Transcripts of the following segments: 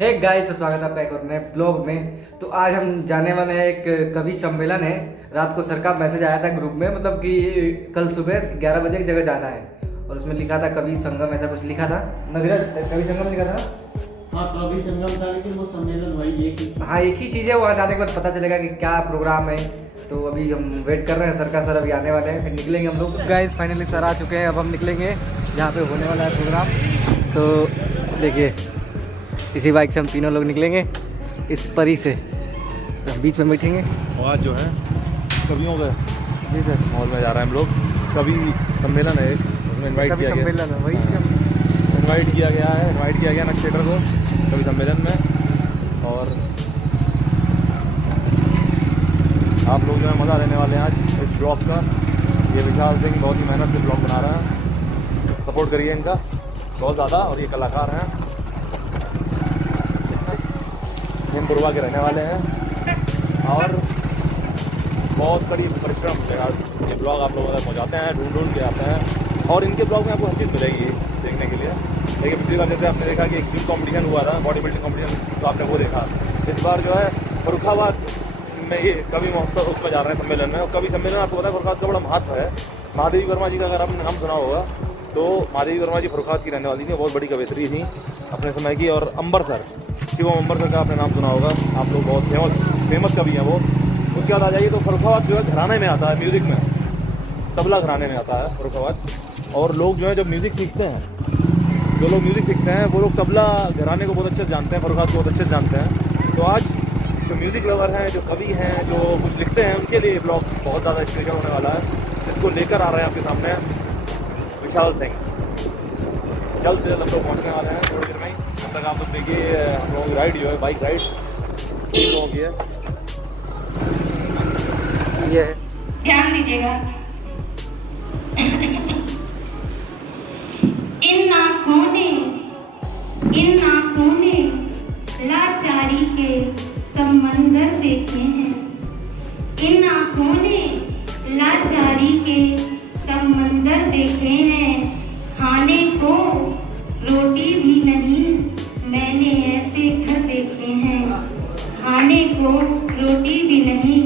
Hey guys, तो स्वागत है आपका एक और नए ब्लॉग में। तो आज हम जाने वाले हैं, एक कवि सम्मेलन है। रात को सर का मैसेज आया था ग्रुप में, मतलब कि कल सुबह 11 बजे एक जगह जाना है और उसमें लिखा था कवि संगम, ऐसा कुछ लिखा था। नगरा कवि संगम लिखा था। हाँ, कवि संगम था, लेकिन वो सम्मेलन वही एक ही। हाँ, एक ही चीज़ है। वहाँ जाने के बाद पता चलेगा कि क्या प्रोग्राम है। तो अभी हम वेट कर रहे हैं सर का। सर अभी आने वाले हैं, फिर निकलेंगे हम लोग। गाइस फाइनली सर आ चुके हैं, अब हम निकलेंगे जहाँ पे होने वाला है प्रोग्राम। तो देखिए, इसी बाइक से हम तीनों लोग निकलेंगे इस परी से, तो हम बीच में बैठेंगे। और आज जो है कवियों का जी सर मॉल में जा रहे हैं हम लोग। कवि सम्मेलन है, उसमें इनवाइट किया गया। सम्मेलन है वही इनवाइट किया गया नक्षत्र को कवि सम्मेलन में। और आप लोग जो है मज़ा लेने वाले हैं आज इस ब्लॉग का। ये विशाल सिंह बहुत ही मेहनत से ब्लॉग बना रहे हैं, सपोर्ट करिए इनका बहुत ज़्यादा। और ये कलाकार हैं, हिमपुरवा के रहने वाले हैं और बहुत कड़ी परिश्रम से आज ये ब्लॉग आप लोगों तक पहुँचाते हैं, ढूंढ के आते हैं। और इनके ब्लॉग में आपको हर चीज़ मिलेगी देखने के लिए। लेकिन पिछली बार जैसे आपने देखा कि एक जिम कॉम्पिटिशन हुआ था, बॉडी बिल्डिंग कॉम्पिटिशन, तो आपने वो देखा। इस बार जो है फर्रुखाबाद में ये कवि महोत्सव उसमें जा रहे हैं सम्मेलन में। और कवि सम्मेलन आपको पता है फर्रुखाबाद का बड़ा महत्व है। महादेवी वर्मा जी का अगर आपने नाम सुना होगा तो महादेवी वर्मा जी फर्रुखाबाद की रहने वाली थी, बहुत बड़ी कवयित्री थी अपने समय की। और अंबर सर, शिवम अंबर सर का आपने नाम सुना होगा, आप लोग बहुत फेमस कवि हैं वो। उसके बाद आ जाइए तो फर्रुखाबाद जो है घराने में आता है, म्यूज़िक में, तबला घराने में आता है फर्रुखाबाद। और लोग जो है जब म्यूज़िक सीखते हैं, जो लोग म्यूज़िक सीखते हैं वो लोग तबला घराने को बहुत अच्छे से जानते हैं, फर्रुखाबाद को बहुत अच्छे से जानते हैं। तो आज जो म्यूज़िक लवर हैं, जो कवि हैं, जो कुछ लिखते हैं, उनके लिए ब्लॉग बहुत ज़्यादा स्पेशल होने वाला है। इसको लेकर आ रहे हैं आपके सामने विशाल सिंह। जल्द से जल्द हम लोग पहुँचने वाले हैं थोड़ी देर में ही। तब तक आप लोग देखिए हम लोगों की राइड जो है, बाइक राइड लोगों की है। ये ध्यान दीजिएगा। इन आँखों ने लाचारी के समंदर देखे हैं। इन आँखों ने लाचारी के समंदर देखे हैं। खाने को रोटी भी नहीं मैंने ऐसे घर देखे हैं। खाने को रोटी भी नहीं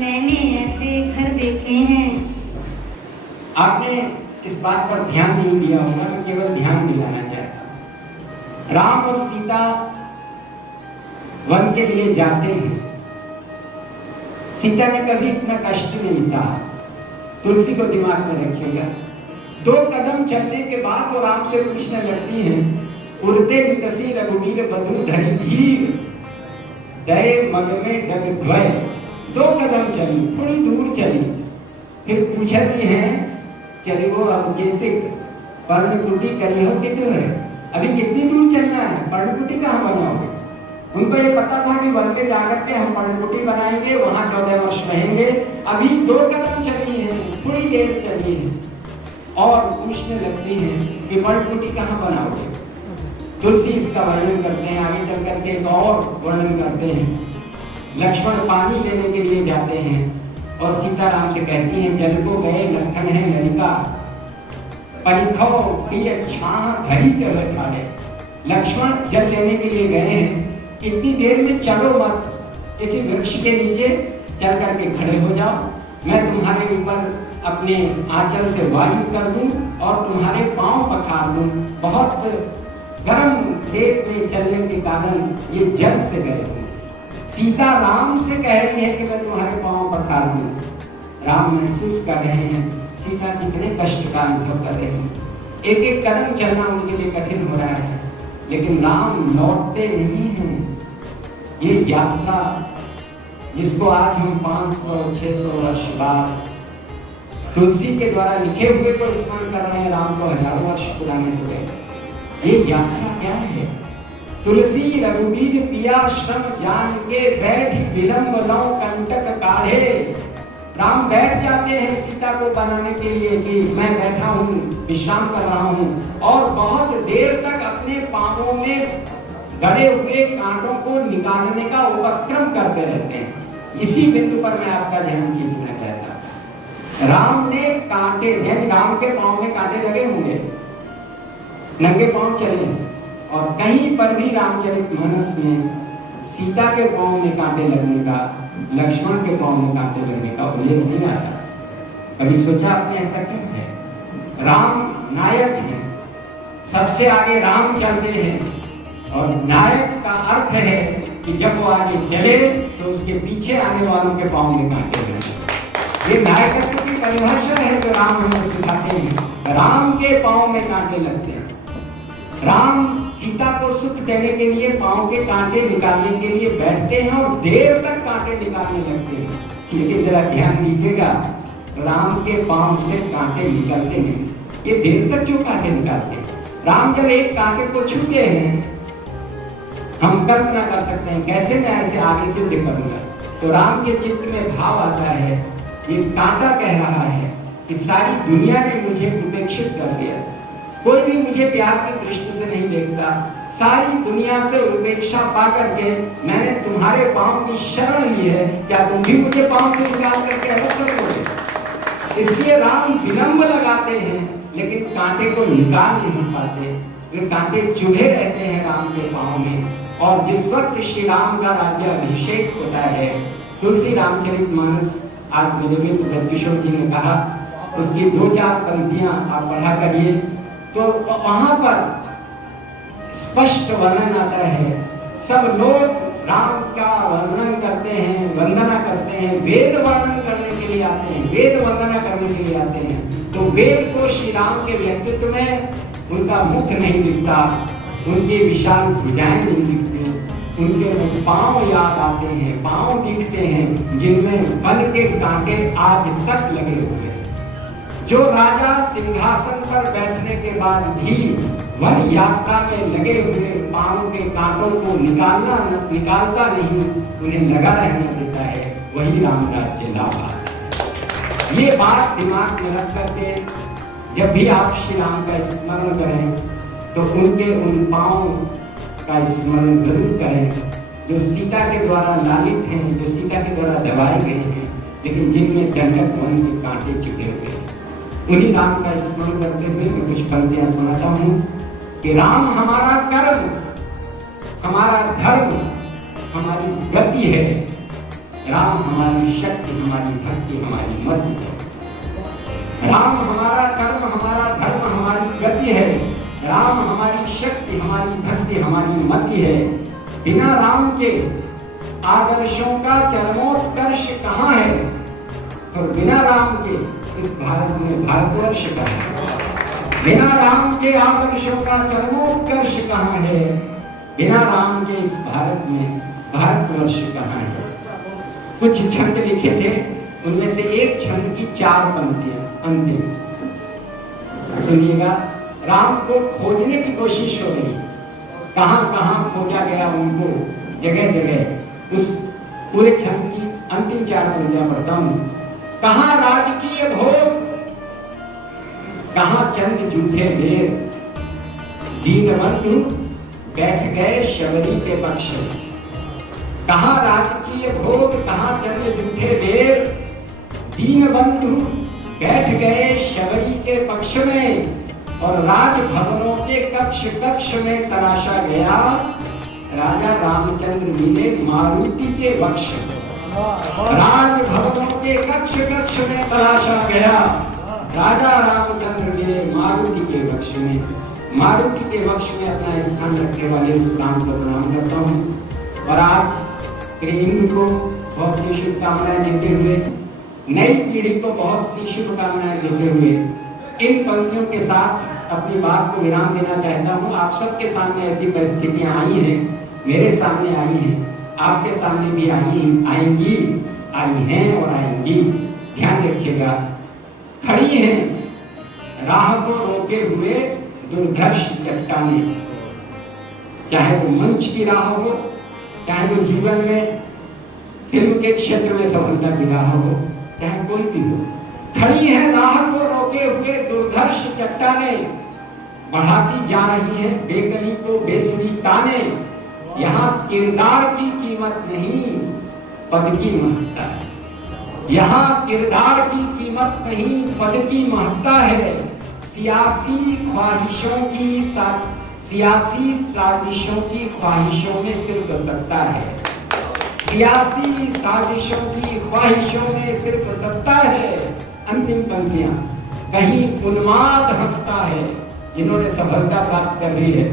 मैंने ऐसे घर देखे हैं। आपने इस बात पर ध्यान नहीं दिया होगा, मैं केवल ध्यान दिलाना चाहता हूं। राम और सीता वन के लिए जाते हैं। सीता ने कभी इतना कष्ट नहीं सहा। तुलसी को दिमाग में रखिएगा। 2 कदम चलने के बाद वो राम से पूछने लगती हैं, उड़ते विकसी रघुवीर बधु धरि धीर दये मग में डग द्वय। 2 कदम चली, थोड़ी दूर चली, फिर पूछती हैं, चली वो अब केतिक पर्णकुटी करी हो कितु है, अभी कितनी दूर चलना है, पर्णकुटी कहाँ बनाओगे? उनको ये पता था कि वन में जाकर के हम पर्णकुटी बनाएंगे, वहां 14 वर्ष रहेंगे। अभी 2 कदम चली है, थोड़ी देर चली है और पूछने लगती है कि पर्णकुटी कहाँ बनाओगे? तुलसी इसका वर्णन करते हैं, आगे चल करके एक और वर्णन करते हैं। लक्ष्मण पानी लेने के लिए जाते हैं और सीताराम से कहती हैं, जल को गए लखन है लड़का, परिखो प्रिय छाह घड़ी के बैठाए। लक्ष्मण जल लेने के लिए गए हैं, इतनी देर में चलो मत, किसी वृक्ष के नीचे चल करके खड़े हो जाओ, मैं तुम्हारे ऊपर अपने आंचल से वायु कर दूं और तुम्हारे पांव पखार दूं। बहुत गर्म खेत में चलने के कारण ये जल से गए हैं। सीता राम से कह रही है कि मैं तुम्हारे पांव पखार दूं। राम महसूस कर रहे हैं सीता कितने कष्ट का अनुभव कर रहे हैं। एक एक कदम चलना उनके लिए कठिन हो रहा है, लेकिन राम लौटते नहीं हैं। ये यात्रा जिसको आज हम 500-600 वर्ष बाद तुलसी के द्वारा लिखे हुए को स्मरण कर रहे हैं, राम को हजारों वर्ष पुराने हो गए। ये यात्रा क्या है? तुलसी रघुवीर पिया श्रम जान के बैठ विलंब लौ कंटक काढ़े। राम बैठ जाते हैं सीता को बनाने के लिए कि मैं बैठा हूँ, विश्राम कर रहा हूँ, और बहुत देर तक अपने पांवों में गड़े हुए कांटों को निकालने का उपक्रम करते रहते हैं। इसी बिंदु पर मैं आपका ध्यान खींचना चाहता हूँ। राम ने कांटे, राम के पांव में कांटे लगे होंगे, नंगे पांव चले, और कहीं पर भी रामचरितमानस में सीता के पांव में कांटे लगने का, लक्ष्मण के पांव में कांटे लगने का उल्लेख नहीं आता। कभी सोचा आपने ऐसा क्यों है? राम नायक है, सबसे आगे राम चलते हैं और नायक का अर्थ है कि जब वो आगे चले तो उसके पीछे आने वालों के पांव में कांटे लगे। ये नायकत्व की परिभाषा है जो राम हमें सिखाते हैं। राम के पांव में कांटे लगते हैं। राम सीता को सुख देने के लिए पांव के कांटे निकालने के लिए बैठते हैं और देर तक कांटे निकालने लगते हैं। लेकिन जरा ध्यान दीजिएगा, राम के पांव से कांटे निकलते हैं। ये देर तक क्यों कांटे निकालते हैं? राम जब एक कांटे को छूते हैं, हम कल्पना कर सकते हैं कैसे मैं ऐसे आगे सिद्ध करूंगा, तो राम के चित्त में भाव आता है, ये कांटा कह रहा है कि सारी दुनिया ने मुझे उपेक्षित कर दिया, कोई भी मुझे प्यार की दृष्टि से नहीं देखता, सारी दुनिया से उपेक्षा पा करके मैंने तुम्हारे पांव की शरण ली है, क्या तुम भी मुझे पांव से निकाल करके अलग कर दोगे? इसलिए राम विलंब लगाते हैं लेकिन कांटे को निकाल नहीं पाते। वे कांटे चुभे रहते हैं राम के पांव में। और जिस वक्त श्री राम का राज्य अभिषेक होता है, तुलसी रामचरितमानस आज मेरे मित्र ब्रजकिशोर जी ने कहा, उसकी 2-4 पंक्तियां आप पढ़ा करिए तो वहां पर स्पष्ट वर्णन आता है। सब लोग राम का वर्णन करते हैं, वंदना करते हैं, वेद वर्णन करने के लिए आते हैं, वेद वंदना करने के लिए आते हैं। तो वेद को श्री राम के व्यक्तित्व में उनका मुख नहीं दिखता, उनके विशाल भुजाएं नहीं दिखती, उनके पांव याद आते हैं, पांव दिखते हैं जिनमें वन के कांटे आज तक लगे हुए हैं। जो राजा सिंहासन पर बैठने के बाद भी वन यात्रा में लगे हुए पांव के कांटों को निकालता नहीं, उन्हें लगा रहना देता है, वही राम राज्य लाभा। ये बात दिमाग में रख करके जब भी आप श्री राम का स्मरण करें तो उनके उन पांव का स्मरण जरूर करें जो सीता के द्वारा लालित हैं, जो सीता के द्वारा दबाए गए हैं, लेकिन जिनमें दंडक वन के कांटे चुके हुए हैं। उन्हीं राम का स्मरण करते हुए मैं कुछ पंक्तियां सुनाता हूँ कि राम हमारा कर्म, हमारा धर्म, हमारी गति है, राम हमारी शक्ति, हमारी भक्ति, हमारी मति है। राम हमारा कर्म, हमारा धर्म, हमारी गति है, राम हमारी शक्ति, हमारी भक्ति, हमारी मति है। बिना राम के आदर्शों का चरमोत्कर्ष कहाँ है? और बिना राम के इस भारत में भारतवर्ष कहाँ है? बिना राम के आदर्शों का चरमोत्कर्ष कहाँ है? बिना राम के इस भारत में भारतवर्ष कहाँ है? कुछ छंद लिखे थे, उनमें से एक छंद की 4 पंक्तियां अंतिम सुनिएगा। राम को खोजने की कोशिश हो रही, कहां कहां खोजा गया उनको, जगह जगह। उस पूरे छंद की अंतिम 4 पंक्तियां पढ़ता हूं। कहां राजकीय भोग, कहां चंद झूठे वेद, दीनबंधु बैठ गए शबरी के पक्ष में। कहां राजकीय भोग, कहां चंद झूठे वेद, दीनबंधु बैठ गए शबरी के पक्ष में। और राजभवनों के कक्ष कक्ष में तराशा गया, राजा रामचंद्र मिले मारुति के वक्ष में। राजभवनों के कक्ष कक्ष में तराशा गया, राजा रामचंद्र मिले मारुति के वक्ष में। मारुति के वक्ष में अपना स्थान रखने वाले उस राम को प्रणाम करता हूँ। और आज हिंदू को बहुत सी शुभकामनाएं देते हुए, नई पीढ़ी को बहुत सी शुभकामनाएं देते हुए, इन पंक्तियों के साथ अपनी बात को विराम देना चाहता हूँ। आप सबके सामने ऐसी परिस्थितियां आई हैं, मेरे सामने आई हैं, आपके सामने भी आएंगी, आई हैं और आएंगी। ध्यान रखिएगा। खड़ी हैं राह को रोके हुए दुर्धर्ष चट्टानें, चाहे वो मंच की राह हो, चाहे वो जीवन में फिल्म के क्षेत्र में सफलता की राह हो, चाहे कोई भी हो। खड़ी है राह को रोके हुए दुर्धर्ष चट्टानें, बढ़ाती जा रही है बेकली को बेसुरी ताने। यहाँ किरदार की कीमत नहीं, पद की महत्ता है। यहाँ किरदार की कीमत नहीं, पद की महत्ता है। सियासी ख्वाहिशों की सियासी साजिशों की ख्वाहिशों में सिर्फ सत्ता है, सियासी साजिशों की ख्वाहिशों में सिर्फ सत्ता है। अंतिम पंक्तियां, कहीं उन्माद हंसता है, जिन्होंने सफलता प्राप्त कर ली है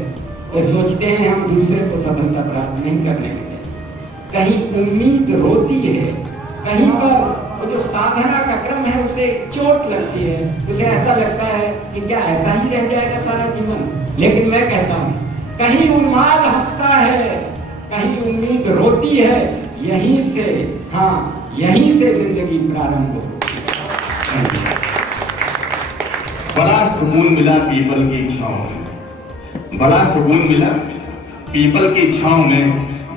वो सोचते हैं हम दूसरे को सफलता प्राप्त नहीं करने देंगे। कहीं उम्मीद रोती है, कहीं पर वो जो साधना का क्रम है उसे चोट लगती है, उसे ऐसा लगता है कि क्या ऐसा ही रह जाएगा सारा जीवन। लेकिन मैं कहता हूँ कहीं उन्माद हंसता है, कहीं उम्मीद रोती है, यहीं से, हाँ यहीं से जिंदगी प्रारंभ हो। बड़ा सुकून मिला पीपल की छांव में, बड़ा सुकून मिला पीपल की छांव में,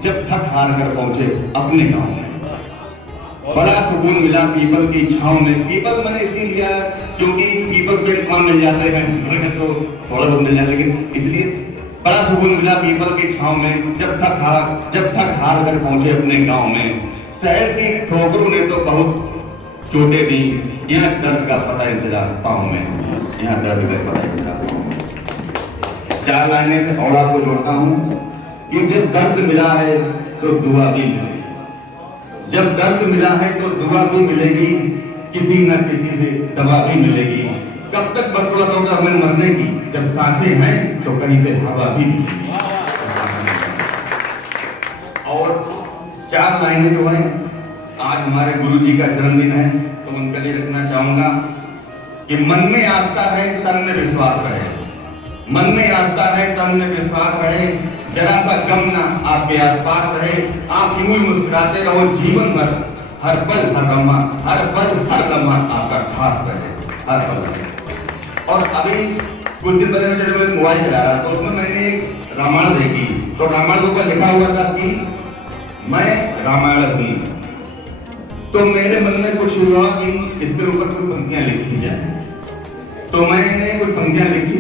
जब थक हार कर पहुंचे अपने गांव में। बड़ा सुकून मिला पीपल की छांव में, पीपल मैंने इसलिए लिया क्योंकि पीपल पे काम मिल जाते हैं तो थोड़ा बहुत मिल जाता है, लेकिन इसलिए बड़ा सुकून मिला पीपल की छांव में, जब थक हार कर पहुंचे अपने गांव में। शहर की ठोकरों ने तो बहुत चोटें दी, यहाँ दर्द का पता इंतजार पाँव में, यहाँ दर्द का पता इंतजार पाँव में। 4 लाइनें से औड़ा को जोड़ता हूँ कि जब दर्द मिला है तो दुआ भी मिलेगी, जब दर्द मिला है तो दुआ भी मिलेगी, किसी न किसी से दवा भी मिलेगी। कब तक बदौलत होगा हमें मरने की, जब सांसें हैं तो कहीं से हवा भी मिलेगी। और 4 लाइनें जो है, आज हमारे गुरु जी का जन्मदिन है तो उनके लिए रखना चाहूंगा कि मन में आस्था है तन में विश्वास रहे, मन में आस्था है तन में विश्वास रहे, जरा सा गम ना आपके आसपास रहे, आप यूं ही मुस्कुराते रहो जीवन भर, हर पल हर लम्हा आपका खास रहे, हर पल। और अभी कुछ दिन पहले जब मैं मोबाइल चला रहा तो उसमें मैंने एक रामायण देखी, तो रामायण के ऊपर लिखा हुआ था कि मैं रामायण हूं। तो मेरे मन में कुछ हुआ कि इसके ऊपर कुछ पंक्तियां लिखी जाए, तो मैंने कुछ पंक्तियां लिखी,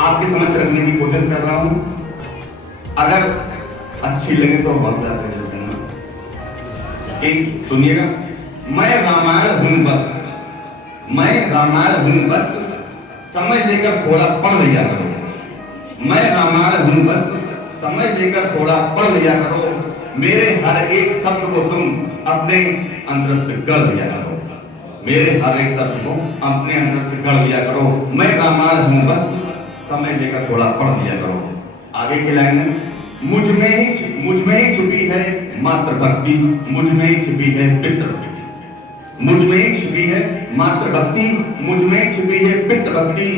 आपके समझ रखने की कोशिश कर रहा हूं। अगर अच्छी लगे तो बहुत ज्यादा सुनिएगा। मैं रामायण हूं बस, मैं रामायण हूं बस, समय लेकर थोड़ा पढ़ लिया करो। मैं रामायण हूं बस, समय लेकर थोड़ा पढ़ लिया करो, मेरे हर एक शब्द को तुम अपने अंतरस्थ कर लिया करो, मेरे हर एक शब्द को अपने अंतरस्थ कर लिया करो। मैं रामायण हूं बस, समय लेकर थोड़ा पढ़ लिया करो। आगे की लाइन में, मुझ में ही छिपी है मात्र भक्ति, मुझ में ही छिपी है पितृ भक्ति, मुझ में ही छिपी है मात्र भक्ति, मुझ में ही छिपी है पितृ भक्ति,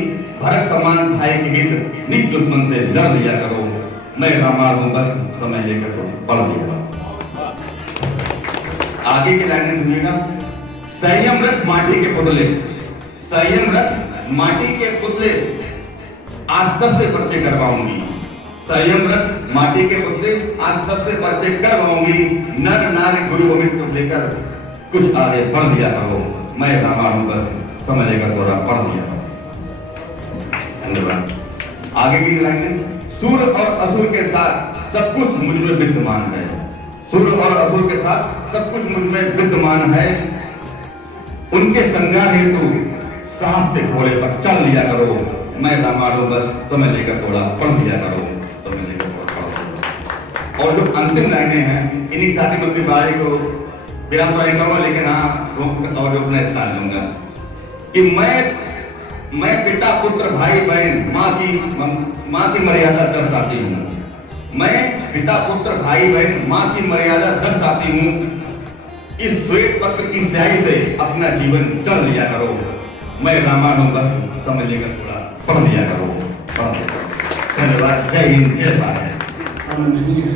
भरत समान भाई के हित निज दुश्मन से लड़ लिया करो। मैं रामायण हूं बस, समय लेकर तो पढ़ लिया। आगे की लाइन में सुनिएगा। संयम रथ माटी के पुतले, संयम रथ माटी के पुतले, आज सबसे पर्चे करवाऊंगी। संयम रथ माटी के पुतले, आज सबसे पर्चे करवाऊंगी। नर नारी गुरु अमित लेकर कुछ आगे बढ़ लिया करो। मैं रामायण हूं बस, समय लेकर थोड़ा पढ़ लिया करो। धन्यवाद। आगे की लाइन, सूर और असुर के साथ सब कुछ मुझ में विद्यमान है, सूर और असुर के साथ सब कुछ मुझ में विद्यमान है। उनके संज्ञान हेतु सांस के घोड़े पर चल लिया करो। मैं रामायण हूं बस, समय लेकर थोड़ा पढ़ लिया करो, समय लेकर थोड़ा पढ़। और जो अंतिम लाइनें हैं, इन्हीं साथी अपनी बारी को विराम तो नहीं करूंगा, लेकिन हाँ और अपना स्थान लूंगा कि मैं पिता पुत्र भाई बहन माँ की मर्यादा दर्शाती हूँ। मैं पिता पुत्र भाई बहन माँ की मर्यादा दर्शाती हूँ। इस श्वेत पत्र की स्याही से अपना जीवन चल लिया करो। मैं रामायण हूं बस, समझ लेकर थोड़ा पढ़ लिया करो। धन्यवाद। जय हिंद, जय भारत। नहीं है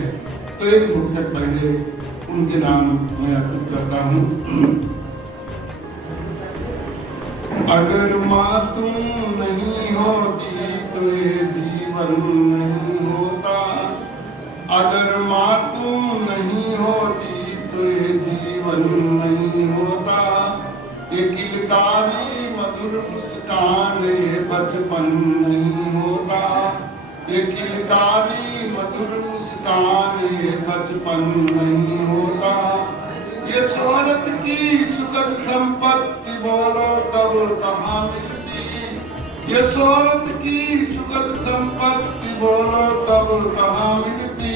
तो एक मुद्दे पहले उनके नाम मैं अर्पित करता हूँ। अगर माँ तुम नहीं होती तो ये जीवन नहीं होता, अगर माँ तुम नहीं होती तो ये जीवन नहीं होता। ये किलकारी मधुर मुस्कान ये बचपन नहीं होता, ये किलकारी मधुर मुस्कान ये बचपन नहीं होता। ये शोहरत की सुखद संपत्ति बोलो तब कहाँ मिलती, ये शोहरत की सुगत संपत्ति बोलो तब कहाँ मिलती,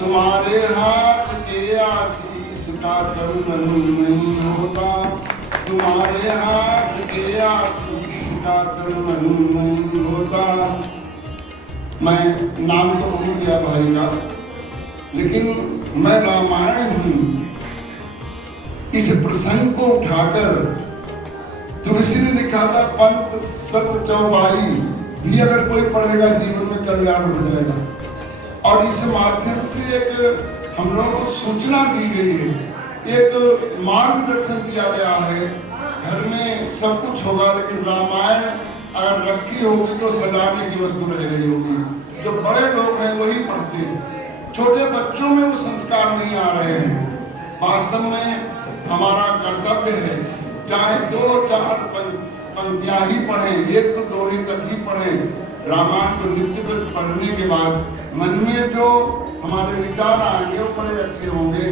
तुम्हारे हाथ के आशीष का चंदन नहीं होता, तुम्हारे हाथ के आशीष का चंदन नहीं होता। मैं नाम तो भूल गया भाई का, लेकिन मैं रामायण हूँ। इस प्रसंग को उठाकर तुलसी ने लिखा था, पंच सत्र चौपाई भी अगर कोई पढ़ेगा जीवन में कल्याण हो जाएगा। और इस माध्यम से एक हम लोगों को सूचना दी गई है, एक मार्गदर्शन दिया गया है। घर में सब कुछ होगा, लेकिन रामायण अगर रखी होगी तो सजाने की वस्तु रह गई होगी। जो बड़े लोग हैं वही पढ़ते हैं, छोटे बच्चों में वो संस्कार नहीं आ रहे हैं। वास्तव में हमारा कर्तव्य है, चाहे 2-4 पंक्तियां ही पढ़ें, 1 तो 2 ही तक ही पढ़ें। रामायण को नित्य पढ़ने के बाद मन में जो हमारे विचार आएंगे वो बड़े अच्छे होंगे।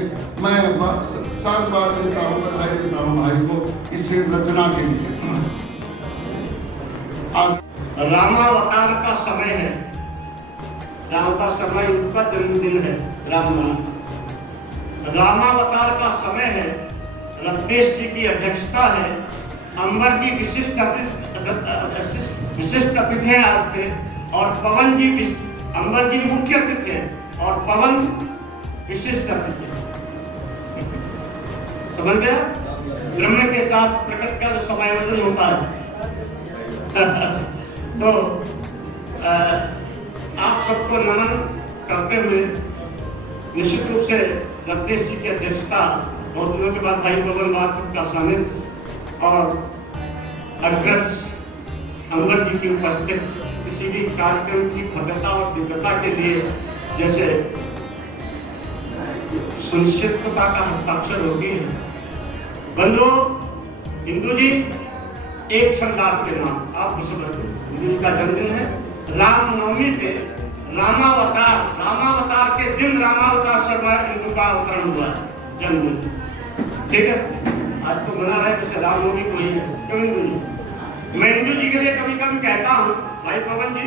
मैं साथ बात देता हूँ, बधाई देता हूँ भाई को इस रचना के लिए। रामावतार का समय है, राम का समय, उनका जन्मदिन है रामनवमी। रामावतार का समय है, लक्ष्मेश जी की अध्यक्षता है, अंबर जी विशिष्ट अतिथि हैं आज के, और पवन जी, अंबर जी मुख्य अतिथि हैं और पवन विशिष्ट अतिथि। समझ गया? ब्रह्म के साथ प्रकट का जो समायोजन होता है। तो आप सबको नमन करते हुए निश्चित रूप से लक्ष्मेश जी की अध्यक्षता, बहुत दिनों के बाद भाई पवन बात का सानिध्य और अग्रज अंबर जी की उपस्थित किसी भी कार्यक्रम की भव्यता और दिव्यता के लिए जैसे सुनिश्चितता का हस्ताक्षर होती है। बंधु हिंदू जी एक संदाप के नाम आप समझते, हिंदू जी का जन्मदिन है। रामनवमी पे रामावतार के दिन रामावतार शर्मा हिंदू का अवतरण हुआ है, जन्मदिन। ठीक है, आज तो मना रहे जैसे रामनवमी को ही है। क्यों हिंदू जी? मैं हिंदू जी के लिए कभी कभी कहता हूँ, भाई पवन जी,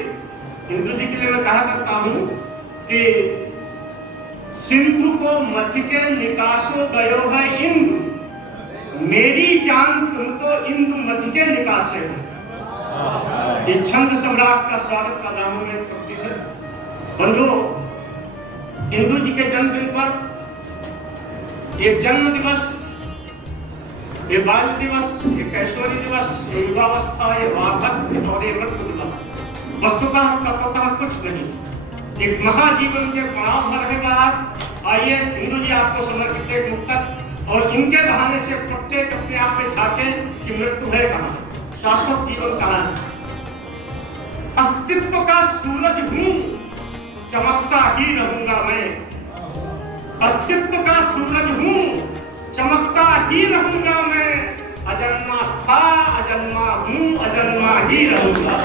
हिंदू जी के लिए मैं कहा करता हूँ कि सिंधु को मथ के निकासो गयो है इंदु, मेरी जान तुम तो इंदु मथ के निकासे हो। इस छंद सम्राट का स्वागत कर रहा हूं मैं शक्ति से। बंधु, हिंदू जी के जन्मदिन पर एक जन्म दिवस, ये बाल दिवस, ये कैशोरी दिवस, ये युवावस्था, ये वार्धक्य और ये मृत्यु दिवस वस्तुतः तत्वतः कुछ नहीं, एक महाजीवन के पड़ाव भरने का आज। आइए हिंदू जी आपको समर्पित एक मुक्तक, और इनके बहाने से प्रत्येक अपने आप में झाके कि मृत्यु है कहाँ, शाश्वत जीवन कहाँ है। अस्तित्व का सूरज हूँ, चमकता ही रहूंगा मैं। अस्तित्व का सूरज हूँ, चमकता ही रहूंगा मैं। अजन्मा था, अजन्मा हूँ, अजन्मा ही रहूंगा।